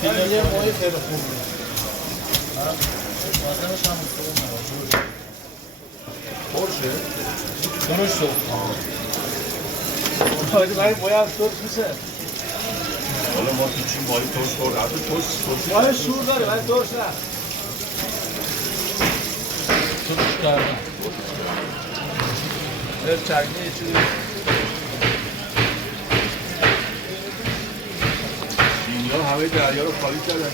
فیلم ماهی خیلی خوبه. واسمش هم خوبه. پرشه؟ درست شد. باید ترش میشه. حالا ما تو چی ماهی ترش خورد؟ حتی ترش ماهی شور داره باید ترش نه. ترش کردم. چرگی یه چیزی. اینجا همه دریا رو خالی کردن.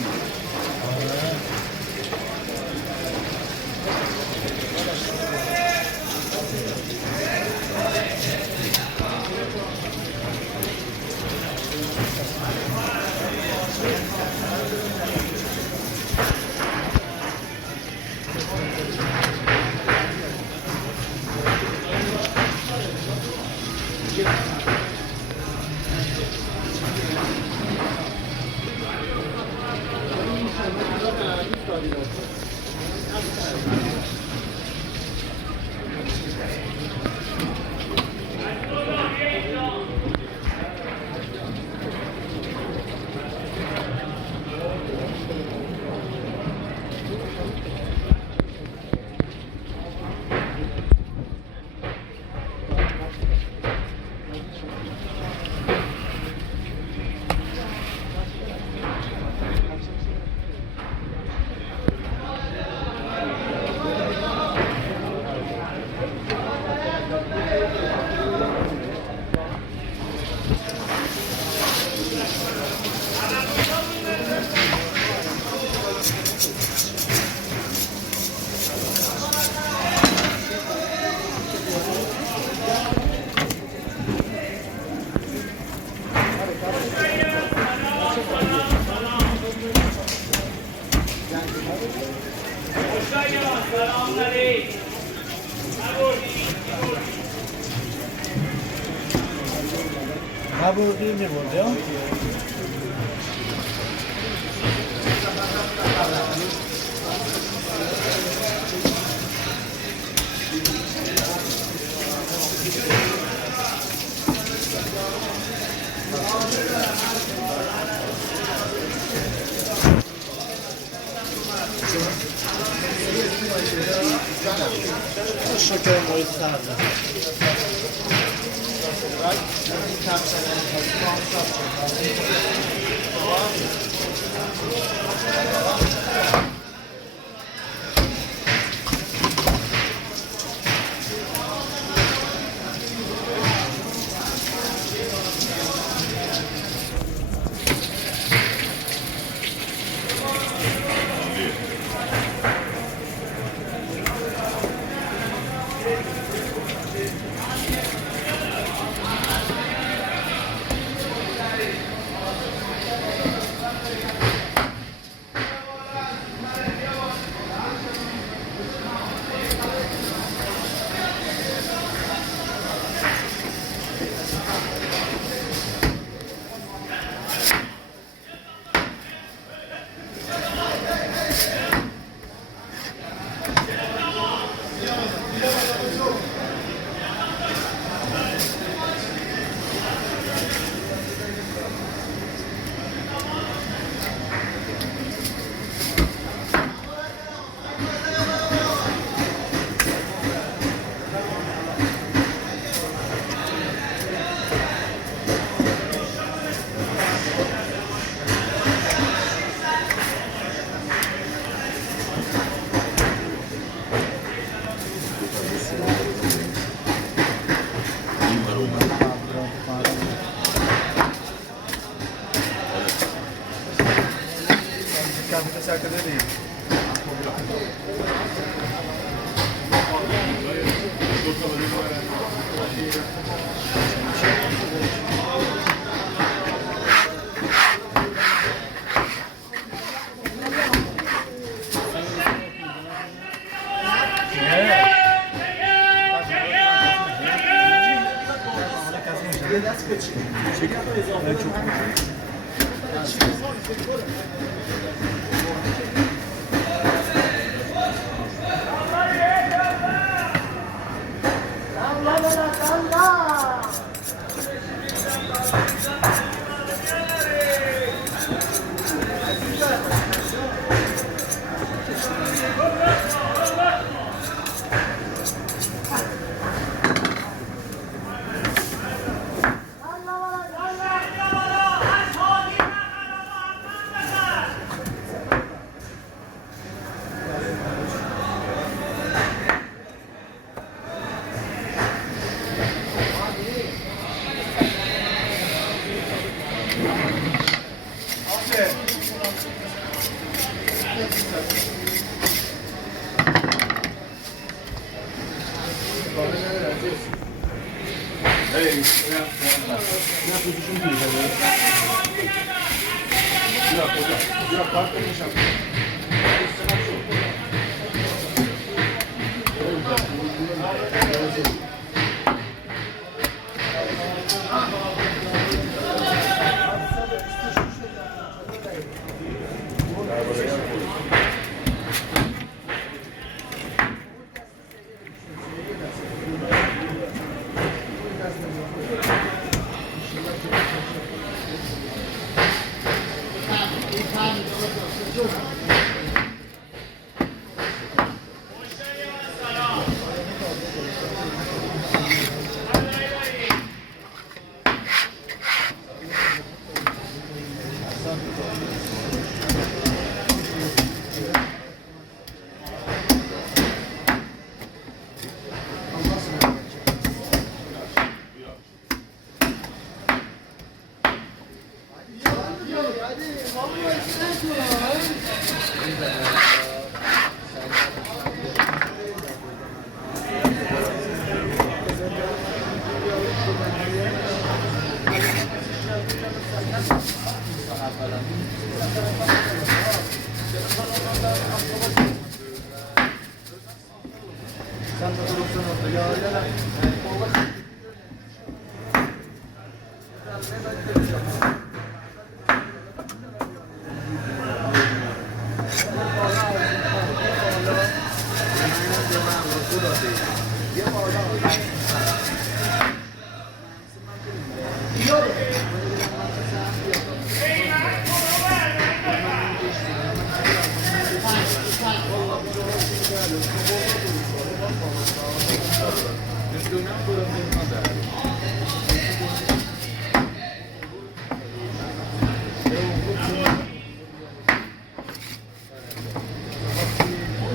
نبردی میبردی ها؟ شکر محیط سرده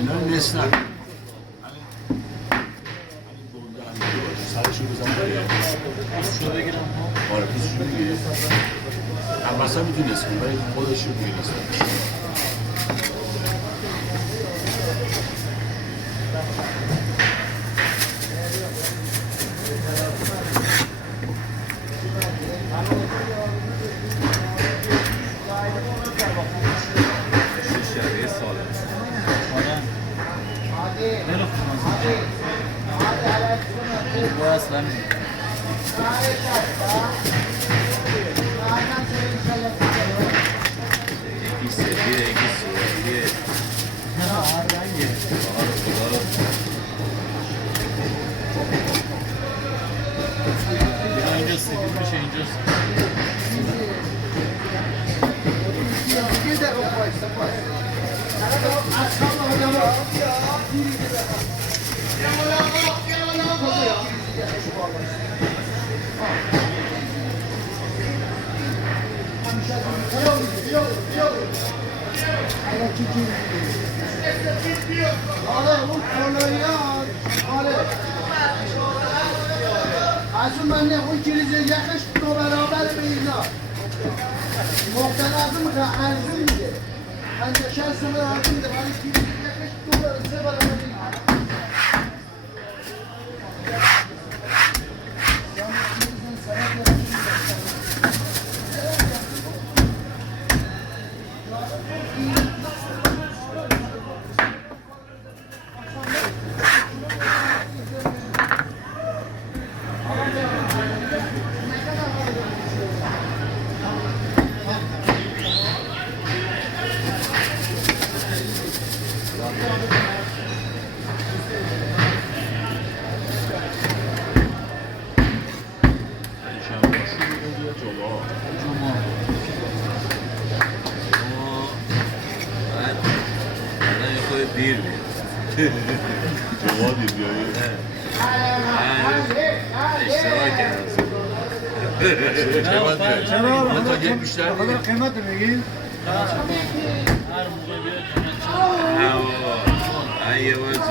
Bunların nesne. Hani burada sarışın bir zaman ya. Şurada giren Var biz şunu yiyoruz. Ya masa bütün nesne. Ben o da şunu yiyoruz. bu aslan. Bir önce sevilmiş ince. از من نه اون کلیزه یکش تو برابر به اینا مختلفم که ارزی میده انجا شخص من ارزی میده ولی کلیزه یکش تو برابر به اینا جمعه جمعه بعد الان یه خود دیر بود جمعه دیر بیایی اشتباه کردم من تا یک بیشتر خدا دیگه قیمت میگین؟ هر موقع بیاد من یه بار جمعه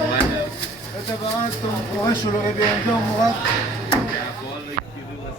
اومدم اتفاقا تو موقع شلوغی به اینجا موقع